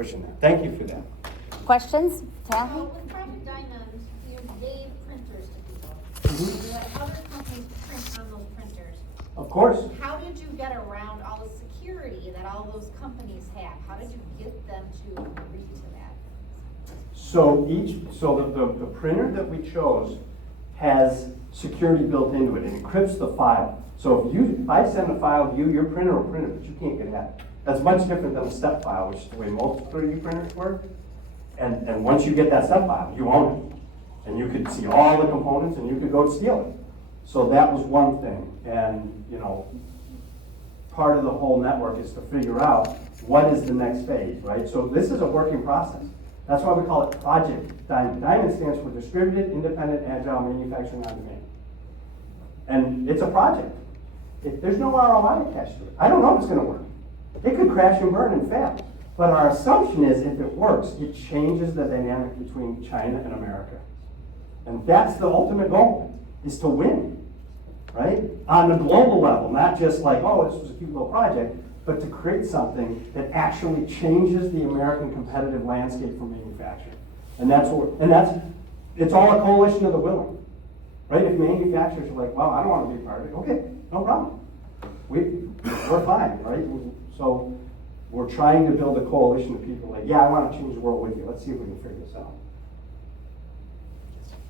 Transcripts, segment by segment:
pushing that. Thank you for that. Questions? Kathy? With Private Diamond, you gave printers to people. Mm-hmm. You had other companies print on those printers. Of course. How did you get around all the security that all those companies have? How did you get them to agree to that? So the printer that we chose has security built into it. It encrypts the file. So if I send a file to you, your printer will print it, but you can't get at it. That's much different than a step file, which is the way most 3D printers work. And once you get that step file, you own it. And you could see all the components and you could go steal it. So that was one thing. And, you know, part of the whole network is to figure out what is the next phase, right? So this is a working process. That's why we call it Project Diamond. Diamond stands for Distributed Independent Agile Manufacturing on Demand. And it's a project. There's no ROI attached to it. I don't know if it's going to work. It could crash and burn and fail. But our assumption is if it works, it changes the dynamic between China and America. And that's the ultimate goal, is to win, right? On a global level, not just like, oh, this was a cute little project, but to create something that actually changes the American competitive landscape for manufacturing. And it's all a coalition of the willing, right? If manufacturers are like, well, I don't want to be a part of it, okay, no problem. We're fine, right? So we're trying to build a coalition of people like, yeah, I want to change the world with you. Let's see if we can figure this out.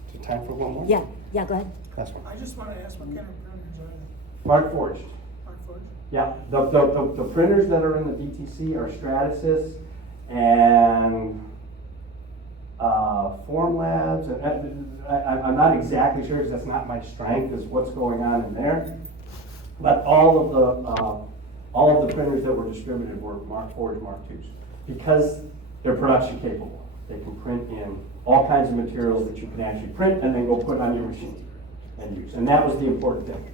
Is there time for one more? Yeah, go ahead. That's one. I just want to ask what kind of printers are they? Mark Forged. Markforged? Yeah, the printers that are in the DTC are Stratasys and Formlabs. I'm not exactly sure because that's not my strength, is what's going on in there. But all of the printers that were distributed were Mark Forged Mark IIs because they're production capable. They can print in all kinds of materials that you can actually print and then go put on your machine and use. And that was the important thing,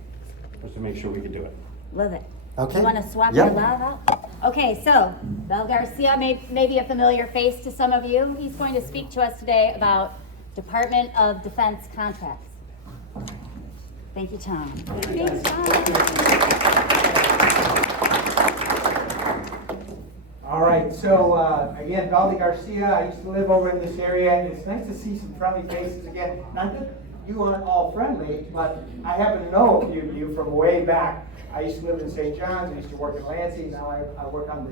was to make sure we could do it. Love it. Okay. You want to swap Yep. your love out? Okay, so Bel Garcia may be a familiar face to some of you. He's going to speak to us today about Department of Defense contracts. Thank you, Tom. Thanks, Tom. All right, so again, Valdi Garcia, I used to live over in this area, and it's nice to see some friendly faces again. Not that you aren't all friendly, but I happen to know a few of you from way back. I used to live in St. John's, I used to work in Lansing, now I work on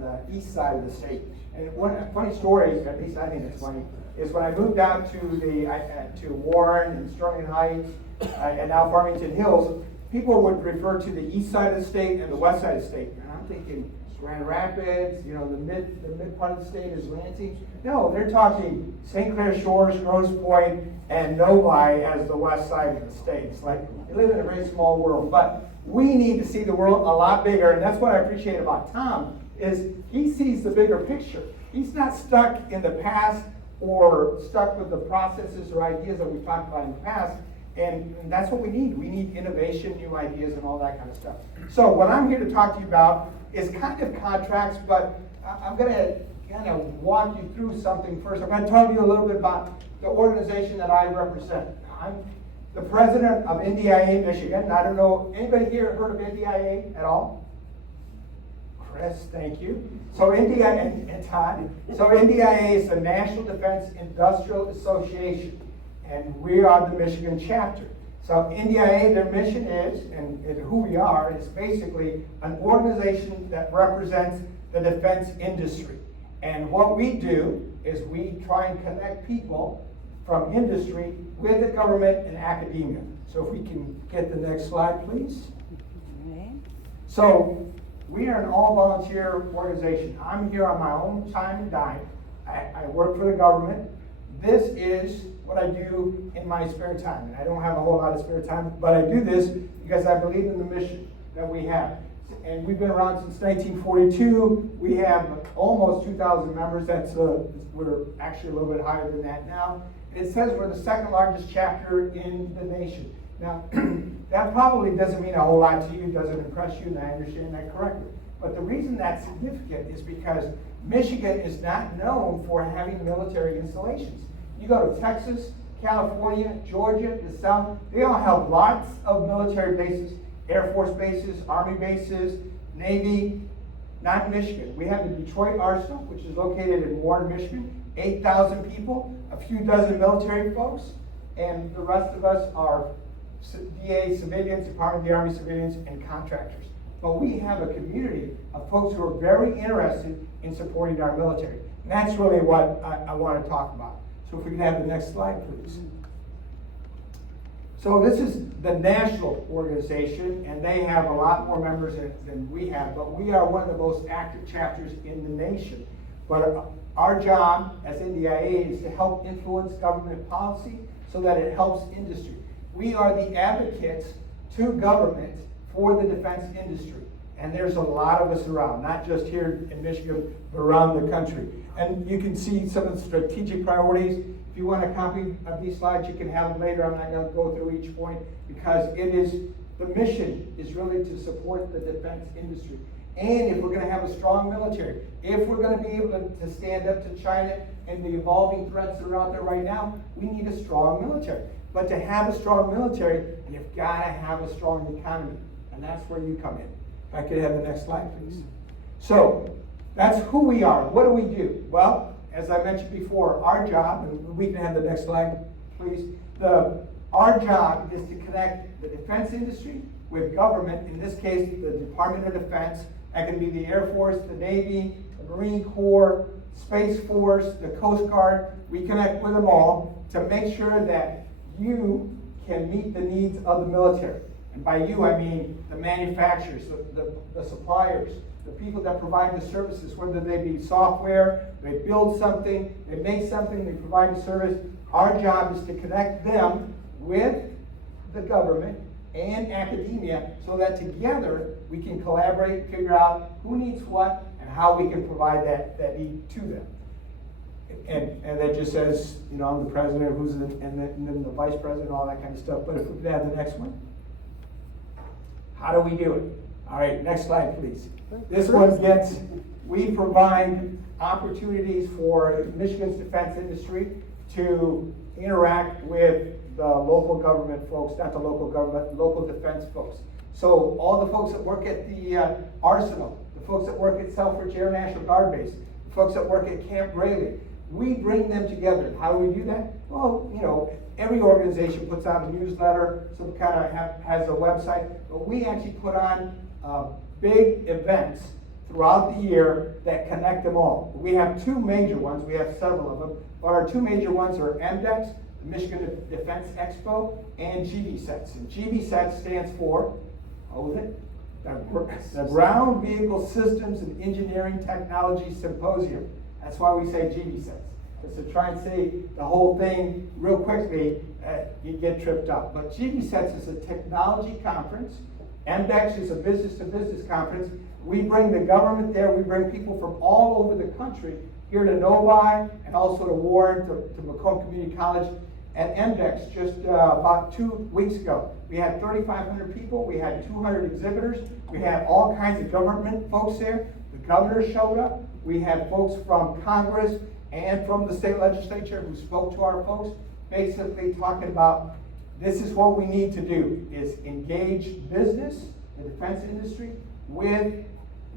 the east side of the state. And one funny story, at least I think it's funny, is when I moved out to Warren and Sterling Heights and now Farmington Hills, people would refer to the east side of the state and the west side of the state. And I'm thinking, Grand Rapids, you know, the mid part of the state is Lansing. No, they're talking St. Clair Shores, Grosse Pointe, and Novi as the west side of the state. It's like we live in a very small world, but we need to see the world a lot bigger, and that's what I appreciate about Tom, is he sees the bigger picture. He's not stuck in the past or stuck with the processes or ideas that we talked about in the past, and that's what we need. We need innovation, new ideas, and all that kind of stuff. So what I'm here to talk to you about is kind of contracts, but I'm going to kind of walk you through something first. I'm going to tell you a little bit about the organization that I represent. I'm the president of NDIA Michigan. I don't know, anybody here heard of NDIA at all? Chris, thank you. So NDIA, and Todd. So NDIA is the National Defense Industrial Association, and we are the Michigan chapter. So NDIA, their mission is, and who we are, is basically an organization that represents the defense industry. And what we do is we try and connect people from industry with the government and academia. So if we can get the next slide, please. Okay. So we are an all-volunteer organization. I'm here on my own time and dime. I work for the government. This is what I do in my spare time. And I don't have a whole lot of spare time, but I do this because I believe in the mission that we have. And we've been around since 1942. We have almost 2,000 members. We're actually a little bit higher than that now. And it says we're the second largest chapter in the nation. Now, that probably doesn't mean a whole lot to you, doesn't impress you, and I understand that correctly. But the reason that's significant is because Michigan is not known for having military installations. You go to Texas, California, Georgia, the South, they all have lots of military bases, Air Force bases, Army bases, Navy, not in Michigan. We have the Detroit Arsenal, which is located in Warren, Michigan, 8,000 people, a few dozen military folks, and the rest of us are DA civilians, Department of the Army civilians, and contractors. But we have a community of folks who are very interested in supporting our military. And that's really what I want to talk about. So if we can have the next slide, please. So this is the national organization, and they have a lot more members than we have, but we are one of the most active chapters in the nation. But our job as NDIA is to help influence government policy so that it helps industry. We are the advocates to government for the defense industry. And there's a lot of us around, not just here in Michigan, but around the country. And you can see some of the strategic priorities. If you want a copy of these slides, you can have them later. I'm not going to go through each point because the mission is really to support the defense industry. And if we're going to have a strong military, if we're going to be able to stand up to China and the evolving threats that are out there right now, we need a strong military. But to have a strong military, you've got to have a strong economy. And that's where you come in. If I could have the next slide, please. So, that's who we are. What do we do? Well, as I mentioned before, our job, and we can have the next slide, please. Our job is to connect the defense industry with government, in this case, the Department of Defense. That can be the Air Force, the Navy, the Marine Corps, Space Force, the Coast Guard. We connect with them all to make sure that you can meet the needs of the military. And by you, I mean the manufacturers, the suppliers, the people that provide the services, whether they be software, they build something, they make something, they provide a service. Our job is to connect them with the government and academia so that together we can collaborate, figure out who needs what, and how we can provide that need to them. And that just says, I'm the president, and then the vice president, all that kind of stuff. But if we could have the next one. How do we do it? All right, next slide, please. This one we provide opportunities for Michigan's defense industry to interact with the local government folks, not the local government, local defense folks. So all the folks that work at the Arsenal, the folks that work at Selfridge Air National Guard Base, the folks that work at Camp Grayling, we bring them together. How do we do that? Well, every organization puts out a newsletter, some kind of has a website, but we actually put on big events throughout the year that connect them all. We have two major ones. We have several of them, but our two major ones are MDEX, the Michigan Defense Expo, and GVSETS. And GVSETS stands for, the Ground Vehicle Systems and Engineering Technology Symposium. That's why we say GVSETS. Because to try and say the whole thing real quickly, you get tripped up. But GVSETS is a technology conference. MDEX is a business-to-business conference. We bring the government there. We bring people from all over the country here to Novi and also to Warren, to Macomb Community College. At MDEX, just about 2 weeks ago, we had 3,500 people. We had 200 exhibitors. We had all kinds of government folks there. The governor showed up. We had folks from Congress and from the state legislature who spoke to our folks, basically talking about this is what we need to do, is engage business, the defense industry, with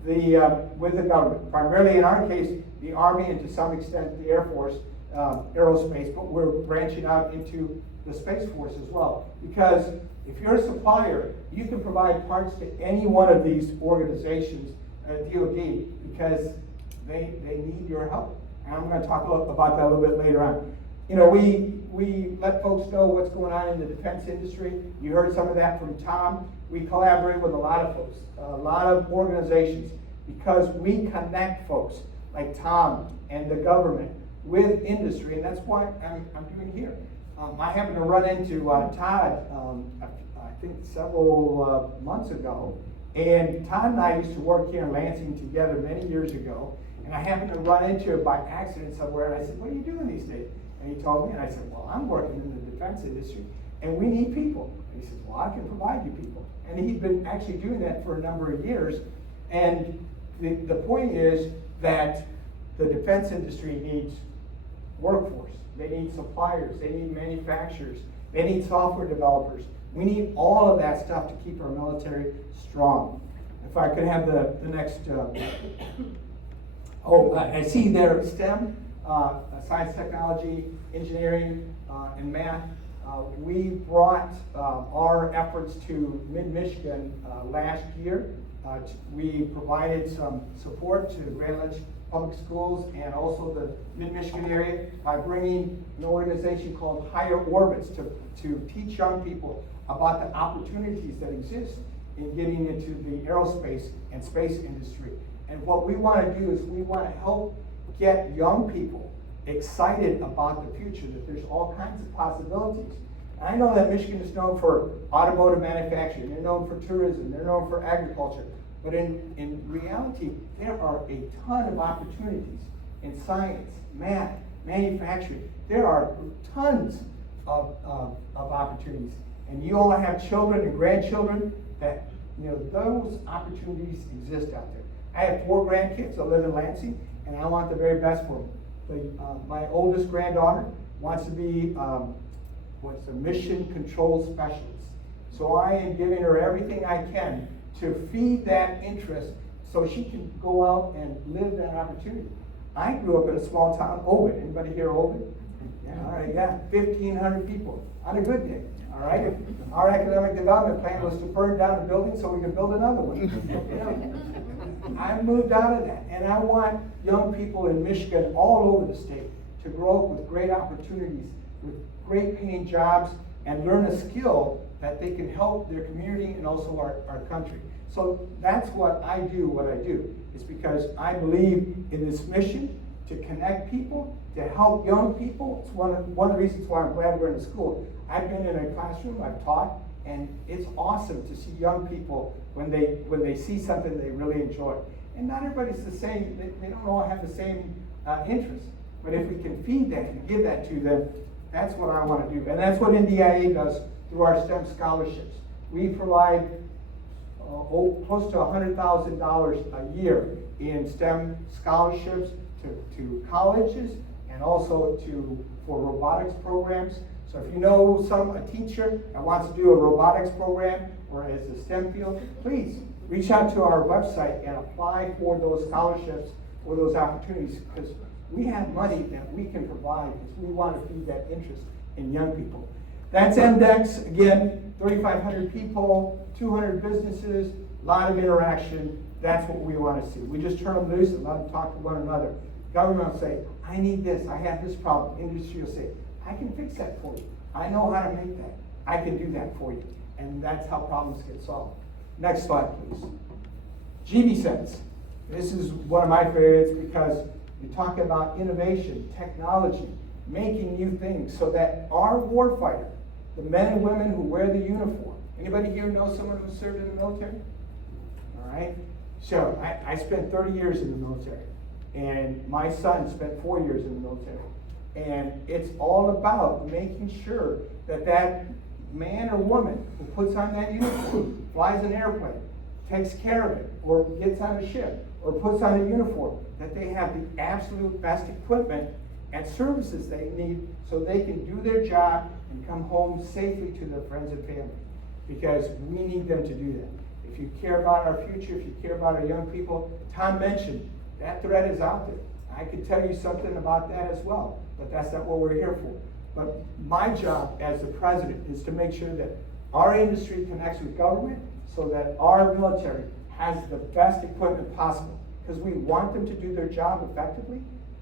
the government. Primarily in our case, the Army and to some extent the Air Force, aerospace, but we're branching out into the Space Force as well. Because if you're a supplier, you can provide parts to any one of these organizations, DoD, because they need your help. And I'm going to talk about that a little bit later on. We let folks know what's going on in the defense industry. You heard some of that from Tom. We collaborate with a lot of folks, a lot of organizations, because we connect folks like Tom and the government with industry, and that's what I'm doing here. I happened to run into Todd, I think several months ago, and Todd and I used to work here in Lansing together many years ago, and I happened to run into it by accident somewhere, and I said, what are you doing these days? And he told me, and I said, well, I'm working in the defense industry, and we need people. And he says, well, I can provide you people. And he'd been actually doing that for a number of years, and the point is that the defense industry needs workforce. They need suppliers. They need manufacturers. They need software developers. We need all of that stuff to keep our military strong. If I could have the next, I see there STEM, science, technology, engineering, and math. We brought our efforts to Mid-Michigan last year. We provided some support to the Grand Ledge Public Schools and also the Mid-Michigan area by bringing an organization called Higher Orbits to teach young people about the opportunities that exist in getting into the aerospace and space industry. And what we want to do is we want to help get young people excited about the future, that there's all kinds of possibilities. I know that Michigan is known for automotive manufacturing, they're known for tourism, they're known for agriculture, but in reality, there are a ton of opportunities in science, math, manufacturing. There are tons of opportunities. And you all have children and grandchildren that, those opportunities exist out there. I have 4 grandkids that live in Lansing, and I want the very best for them. My oldest granddaughter wants to be a mission control specialist. So I am giving her everything I can to feed that interest so she can go out and live that opportunity. I grew up in a small town, Ovid. Anybody here Ovid? Yeah, all right, yeah, 1,500 people on a good day. All right, our economic development plan was to burn down a building so we could build another one. I moved out of that, and I want young people in Michigan all over the state to grow up with great opportunities, with great paying jobs, and learn a skill that they can help their community and also our country. So that's what I do. It's because I believe in this mission to connect people, to help young people. It's one of the reasons why I'm glad we're in the school. I've been in a classroom, I've taught, and it's awesome to see young people when they see something they really enjoy. And not everybody's the same, they don't all have the same interests. But if we can feed that and give that to them, that's what I want to do. And that's what NDIA does through our STEM scholarships. We provide close to $100,000 a year in STEM scholarships to colleges and also for robotics programs. So if you know a teacher that wants to do a robotics program or as a STEM field, please reach out to our website and apply for those scholarships or those opportunities, because we have money that we can provide because we want to feed that interest in young people. That's MDEX, again, 3,500 people, 200 businesses, a lot of interaction. That's what we want to see. We just turn them loose and let them talk to one another. Government will say, I need this, I have this problem. Industry will say, I can fix that for you. I know how to make that. I can do that for you. And that's how problems get solved. Next slide, please. GVSense. This is one of my favorites because you talk about innovation, technology, making new things so that our warfighter, the men and women who wear the uniform. Anybody here know someone who served in the military? All right. So I spent 30 years in the military, and my son spent 4 years in the military. And it's all about making sure that man or woman who puts on that uniform, flies an airplane, takes care of it, or gets on a ship, or puts on a uniform, that they have the absolute best equipment and services they need so they can do their job and come home safely to their friends and family. Because we need them to do that. If you care about our future, if you care about our young people, Tom mentioned that threat is out there. I could tell you something about that as well, but that's not what we're here for. But my job as the president is to make sure that our industry connects with government so that our military has the best equipment possible. Because we want them to do their job effectively,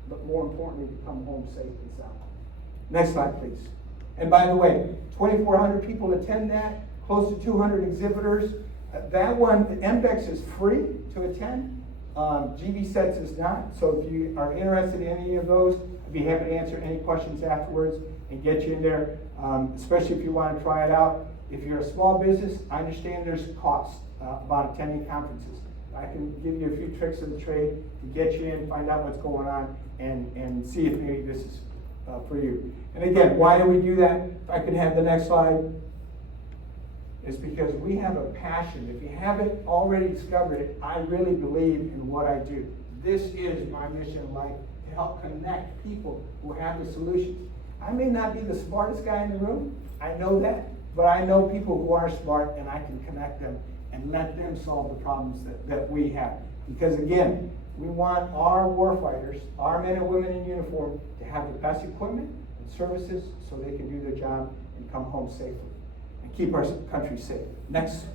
but more importantly, to come home safe and sound. Next slide, please. And by the way, 2,400 people attend that, close to 200 exhibitors. That one, the MDEX is free to attend. GVSense is not. So if you are interested in any of those, I'd be happy to answer any questions afterwards and get you in there, especially if you want to try it out. If you're a small business, I understand there's costs about attending conferences. I can give you a few tricks of the trade to get you in, find out what's going on, and see if maybe this is for you. And again, why do we do that? If I could have the next slide. It's because we have a passion. If you haven't already discovered it, I really believe in what I do. This is my mission in life, to help connect people who have the solutions. I may not be the smartest guy in the room, I know that, but I know people who are smart and I can connect them and let them solve the problems that we have. Because again, we want our warfighters, our men and women in uniform, to have the best equipment and services so they can do their job and come home safely and keep our country safe. Next.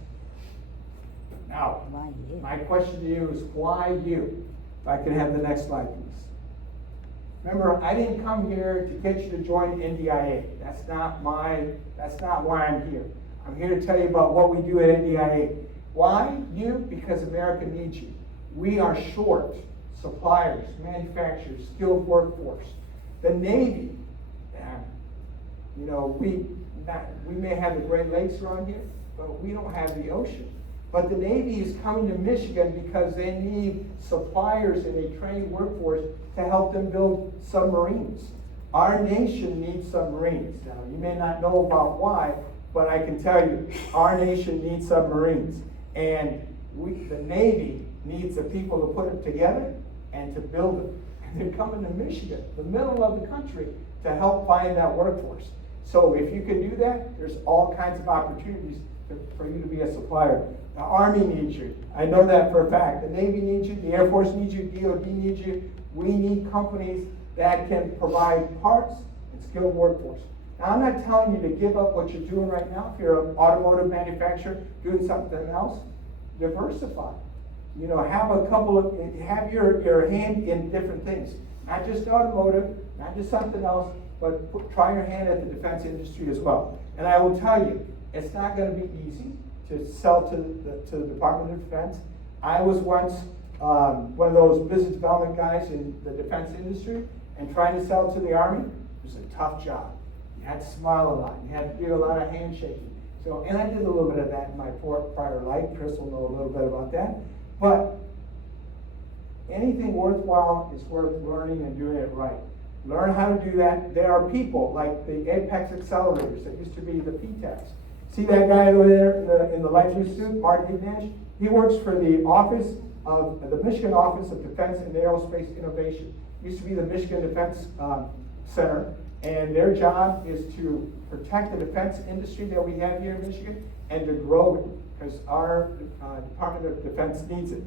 Now, Why you? my question to you is why you? If I could have the next slide, please. Remember, I didn't come here to get you to join NDIA. That's not why I'm here. I'm here to tell you about what we do at NDIA. Why you? Because America needs you. We are short suppliers, manufacturers, skilled workforce. The Navy, we may have the Great Lakes around here, but we don't have the ocean. But the Navy is coming to Michigan because they need suppliers and a trained workforce to help them build submarines. Our nation needs submarines. Now, you may not know about why, but I can tell you, our nation needs submarines. And the Navy needs the people to put it together and to build them. And they're coming to Michigan, the middle of the country, to help find that workforce. So if you can do that, there's all kinds of opportunities for you to be a supplier. The Army needs you. I know that for a fact. The Navy needs you. The Air Force needs you. DOD needs you. We need companies that can provide parts and skilled workforce. Now, I'm not telling you to give up what you're doing right now. If you're an automotive manufacturer doing something else, diversify. Have your hand in different things. Not just automotive, not just something else, but try your hand at the defense industry as well. And I will tell you, it's not going to be easy to sell to the Department of Defense. I was once one of those business development guys in the defense industry, and trying to sell to the Army was a tough job. You had to smile a lot. You had to do a lot of handshaking. And I did a little bit of that in my prior life. Chris will know a little bit about that. But anything worthwhile is worth learning and doing it right. Learn how to do that. There are people like the Apex Accelerators that used to be the PTACs. See that guy over there in the light blue suit, Mark Ignash? He works for the Michigan Office of Defense and Aerospace Innovation. Used to be the Michigan Defense Center, and their job is to protect the defense industry that we have here in Michigan and to grow it, because our Department of Defense needs it.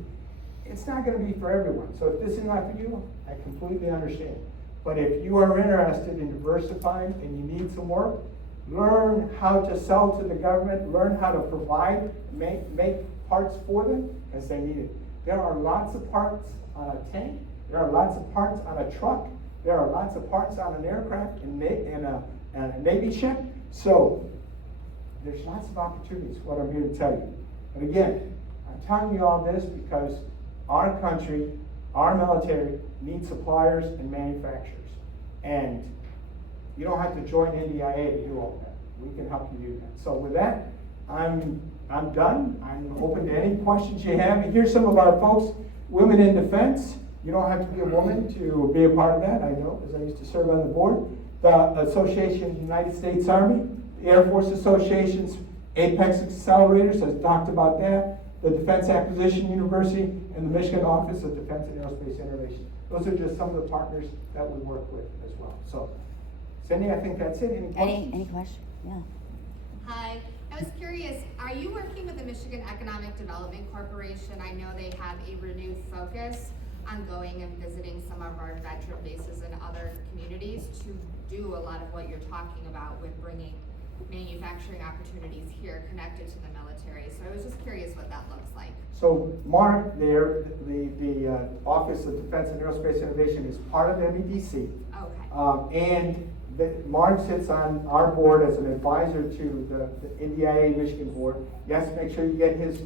It's not going to be for everyone, so if this is not for you, I completely understand. But if you are interested in diversifying and you need some work, learn how to sell to the government, learn how to provide, make parts for them, because they need it. There are lots of parts on a tank, there are lots of parts on a truck, there are lots of parts on an aircraft and a Navy ship. So there's lots of opportunities, what I'm here to tell you. But again, I'm telling you all this because our country, our military needs suppliers and manufacturers. And you don't have to join NDIA to do all that. We can help you do that. So with that, I'm done. I'm open to any questions you have. And here's some of our folks, Women in Defense. You don't have to be a woman to be a part of that, I know, because I used to serve on the board. The Association of the United States Army, the Air Force Association's Apex Accelerators, I talked about that. The Defense Acquisition University, and the Michigan Office of Defense and Aerospace Innovation. Those are just some of the partners that we work with as well. So, Cindy, I think that's it. Any questions? Any questions? Yeah. Hi, I was curious, are you working with the Michigan Economic Development Corporation? I know they have a renewed focus on going and visiting some of our veteran bases in other communities to do a lot of what you're talking about with bringing manufacturing opportunities here connected to the military. So I was just curious what that looks like. So Mark there, the Office of Defense and Aerospace Innovation is part of MEDC. Okay. Mark sits on our board as an advisor to the NDIA Michigan board. Yes, make sure you get his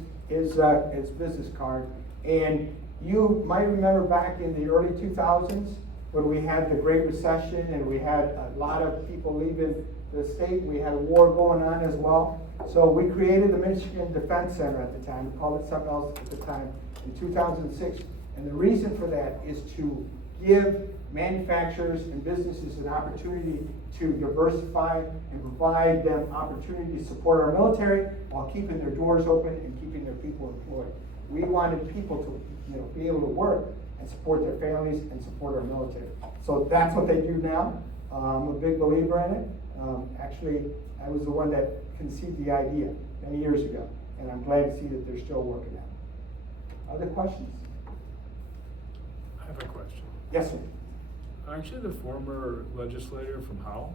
business card. And you might remember back in the early 2000s when we had the Great Recession and we had a lot of people leaving the state. We had a war going on as well. So we created the Michigan Defense Center at the time. We called it something else at the time in 2006. And the reason for that is to give manufacturers and businesses an opportunity to diversify and provide them opportunity to support our military while keeping their doors open and keeping their people employed. We wanted people to be able to work and support their families and support our military. So that's what they do now. I'm a big believer in it. Actually, I was the one that conceived the idea many years ago. and I'm glad to see that they're still working at it. Other questions? I have a question. Yes, sir. Aren't you the former legislator from Howell?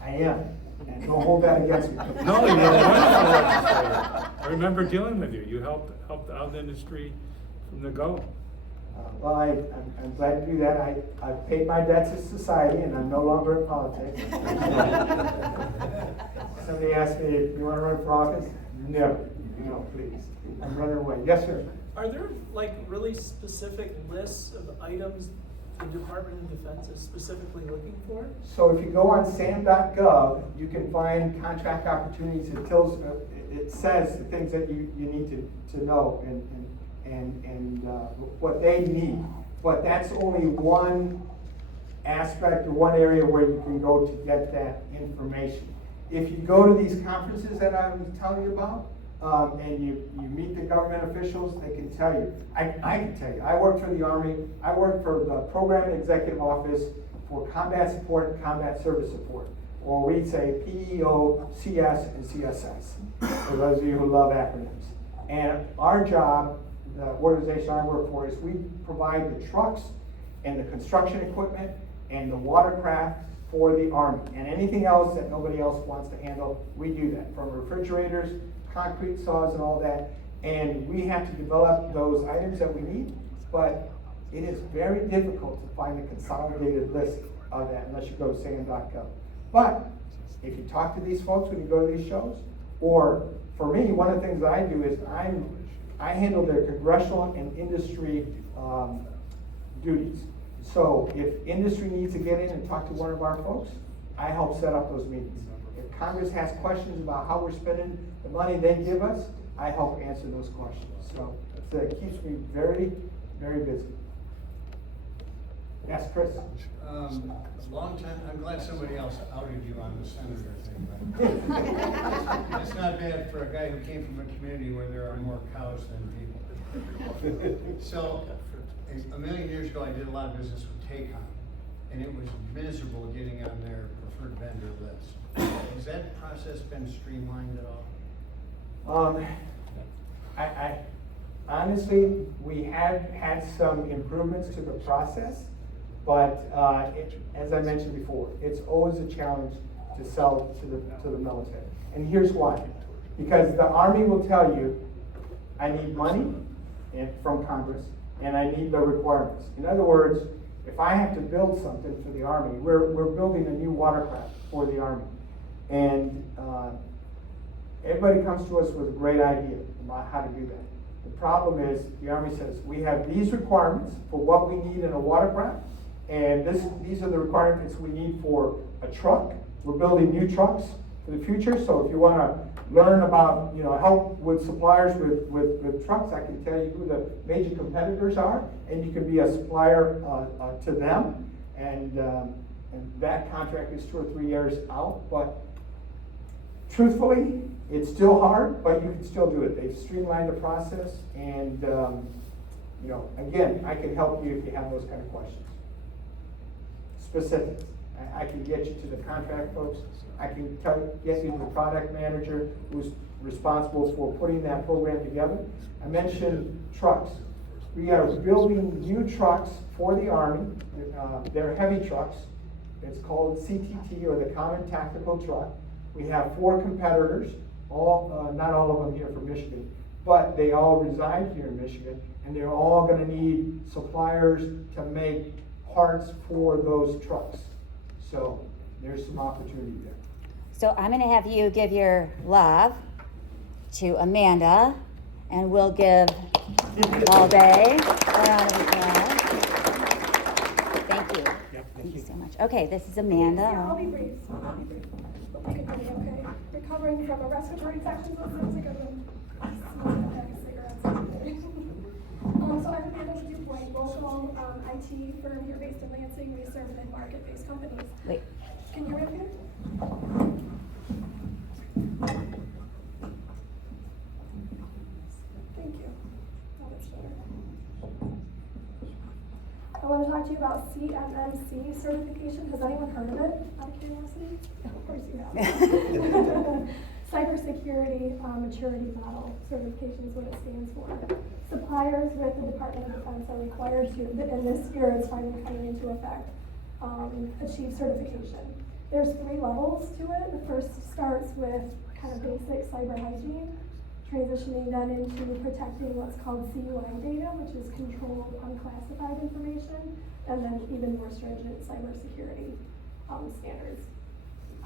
I am, and don't hold that against me. No, you're a wonderful legislator. I remember dealing with you. You helped out the industry from the go. Well, I'm glad to do that. I've paid my debts to society and I'm no longer in politics. Somebody asked me, if you want to run for office? No, no, please. I'm running away. Yes, sir. Are there like really specific lists of items the Department of Defense is specifically looking for? So if you go on SAM.gov, you can find contract opportunities. It says the things that you need to know and what they need. But that's only one aspect or one area where you can go to get that information. If you go to these conferences that I was telling you about, and you meet the government officials, they can tell you. I can tell you, I work for the Army, I work for the Program Executive Office for Combat Support and Combat Service Support, or we say PEO, CS, and CSS, for those of you who love acronyms. And our job, the organization I work for, is we provide the trucks and the construction equipment and the watercraft for the Army. And anything else that nobody else wants to handle, we do that, from refrigerators, concrete saws and all that, and we have to develop those items that we need, but it is very difficult to find a consolidated list of that unless you go to SAM.gov. But if you talk to these folks when you go to these shows, or for me, one of the things I do is I handle their congressional and industry duties. So if industry needs to get in and talk to one of our folks, I help set up those meetings. If Congress has questions about how we're spending the money they give us, I help answer those questions. So it keeps me very, very busy. Yes, Chris? A long time, I'm glad somebody else outed you on the senator thing, but it's not bad for a guy who came from a community where there are more cows than people. So, a million years ago, I did a lot of business with Tacon, and it was miserable getting on their preferred vendor list. Has that process been streamlined at all? I honestly, we have had some improvements to the process, but as I mentioned before, it's always a challenge to sell to the military. And here's why. Because the Army will tell you, I need money from Congress, and I need the requirements. In other words, if I have to build something for the Army, we're building a new watercraft for the Army. And everybody comes to us with a great idea about how to do that. The problem is the Army says, we have these requirements for what we need in a watercraft, and these are the requirements we need for a truck. We're building new trucks for the future, so if you want to learn about, help with suppliers with trucks, I can tell you who the major competitors are, and you can be a supplier to them, and that contract is 2 or 3 years out, but truthfully, it's still hard, but you can still do it. They've streamlined the process, and again, I can help you if you have those kind of questions. Specifics. I can get you to the contract folks. I can get you to the product manager who's responsible for putting that program together. I mentioned trucks. We are building new trucks for the Army. They're heavy trucks. It's called CTT, or the Common Tactical Truck. We have 4 competitors, not all of them here from Michigan, but they all reside here in Michigan, and they're all going to need suppliers to make parts for those trucks. So there's some opportunity there. So I'm going to have you give your love to Amanda, and we'll give all day a round of applause. Thank you. Thank you so much. Okay, this is Amanda. Yeah, I'll be brief. Hope you can hear me okay. Recovering from a respiratory infection, so it sounds like I've been smoking a pack of cigarettes all day. So I'm Amanda DuPoint, local IT firm here based in Lansing. We serve mid-market-based companies. Wait. Can you hear me up here? Thank you. Oh, that's better. I want to talk to you about CMMC certification. Has anyone heard of it? Out of curiosity? Of course you have. Cybersecurity Maturity Model certification is what it stands for. Suppliers with the Department of Defense are required to, and this year is finally coming into effect, achieve certification. There's 3 levels to it. The first starts with kind of basic cyber hygiene, transitioning then into protecting what's called CUI data, which is controlled unclassified information, and then even more stringent cybersecurity standards.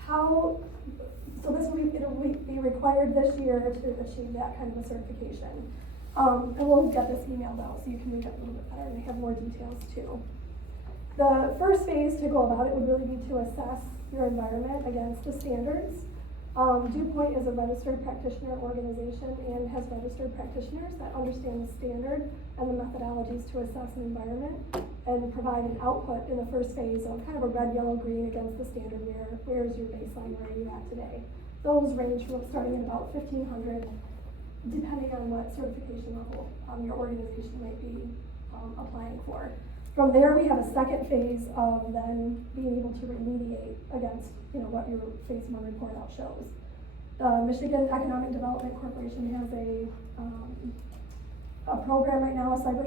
So this will be required this year to achieve that kind of a certification. And we'll get this emailed out so you can read it a little bit better and they have more details too. The first phase to go about it would really be to assess your environment against the standards. DuPoint is a registered practitioner organization and has registered practitioners that understand the standard and the methodologies to assess an environment and provide an output in the first phase of kind of a red, yellow, green against the standard where is your baseline, where are you at today. Those range from starting at about 1,500, depending on what certification level your organization might be applying for. From there, we have a second phase of then being able to remediate against, what your phase 1 report out shows. The Michigan Economic Development Corporation has a program right now, a cyber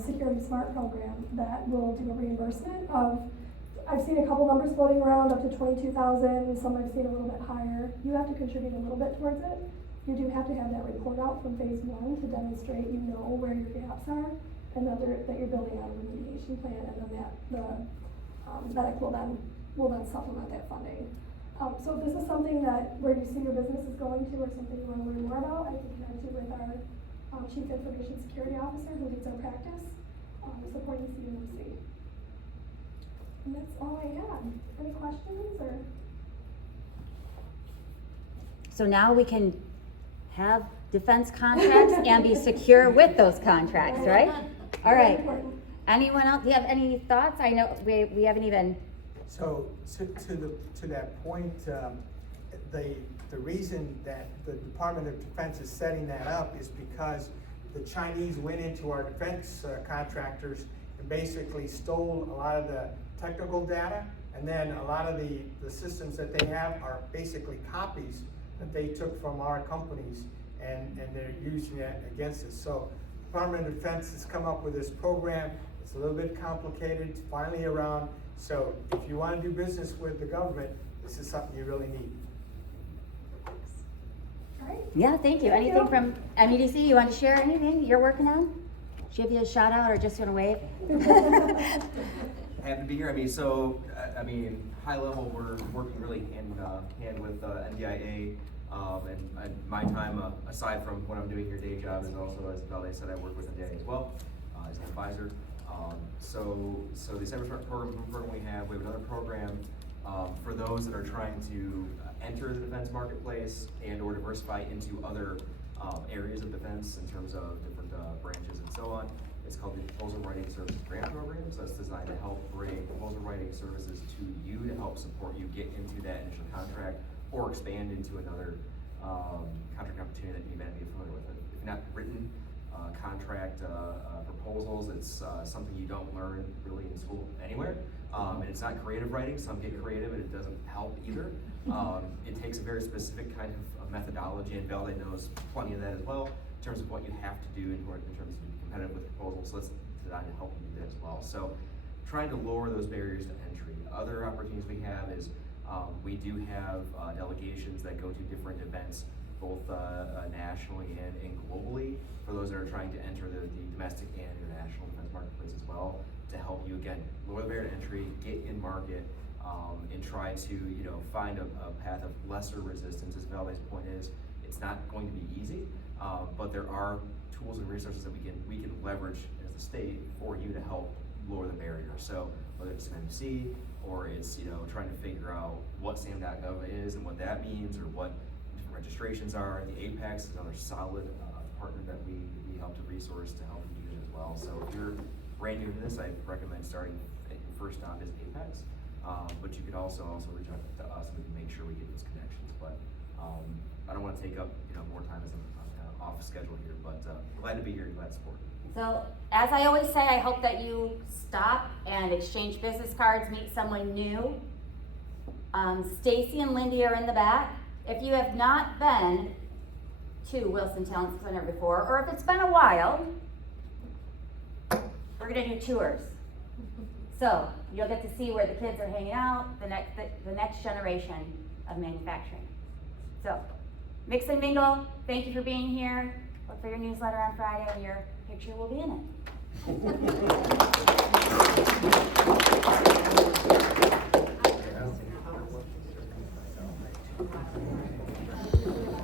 security smart program that will do a reimbursement of, I've seen a couple numbers floating around up to 22,000, some I've seen a little bit higher. You have to contribute a little bit towards it. You do have to have that report out from phase 1 to demonstrate where your gaps are, and that you're building out a remediation plan, and then that will then supplement that funding. So if this is something where you see your business is going to, or something you want to learn more about, I can connect you with our Chief Information Security Officer who leads our practice, supporting CMC. And that's all I had. Any questions or? So now we can have defense contracts and be secure with those contracts, right? All right. Anyone else? Do you have any thoughts? I know we haven't even. So to that point, the reason that the Department of Defense is setting that up is because the Chinese went into our defense contractors and basically stole a lot of the technical data, and then a lot of the systems that they have are basically copies that they took from our companies, and they're using that against us. So Department of Defense has come up with this program. It's a little bit complicated, it's finally around. So if you want to do business with the government, this is something you really need. All right. Yeah, thank you. Anything from MEDC? You want to share anything you're working on? Should you a shout out or just want to wave? Happy to be here. High level, we're working really hand in hand with NDIA, and my time, aside from what I'm doing here, day job, is also, as Valerie said, I work with NDIA as well as an advisor. So the Cyber program we have another program for those that are trying to enter the defense marketplace and or diversify into other areas of defense in terms of different branches and so on. It's called the Proposal Writing Services Grant Program. So it's designed to help bring proposal writing services to you to help support you get into that initial contract or expand into another contract opportunity that you may not be familiar with. If not written contract proposals, it's something you don't learn really in school anywhere. And it's not creative writing. Some get creative and it doesn't help either. It takes a very specific kind of methodology, and Valdez knows plenty of that as well, in terms of what you have to do in terms of being competitive with proposals. So it's designed to help you do that as well. So trying to lower those barriers to entry. Other opportunities we have is we do have delegations that go to different events, both nationally and globally, for those that are trying to enter the domestic and international defense marketplace as well, to help you, again, lower the barrier to entry, get in market, and try to find a path of lesser resistance. As Valdez's point is, it's not going to be easy, but there are tools and resources that we can leverage as a state for you to help lower the barrier. So whether it's MMC or it's trying to figure out what SAM.gov is and what that means, or what different registrations are. The Apex is another solid partner that we help to resource to help you do it as well. So if you're brand new to this, I recommend starting your first stop is Apex. But you could also reach out to us and we can make sure we get those connections. But I don't want to take up more time as I'm off schedule here, but glad to be here and glad to support. So, as I always say, I hope that you stop and exchange business cards, meet someone new. Stacy and Lindy are in the back. if you have not been to Wilson Talent Center before, or if it's been a while, we're gonna do tours. So you'll get to see where the kids are hanging out, the next generation of manufacturing. So mix and mingle, thank you for being here. Look for your newsletter on Friday and your picture will be in it.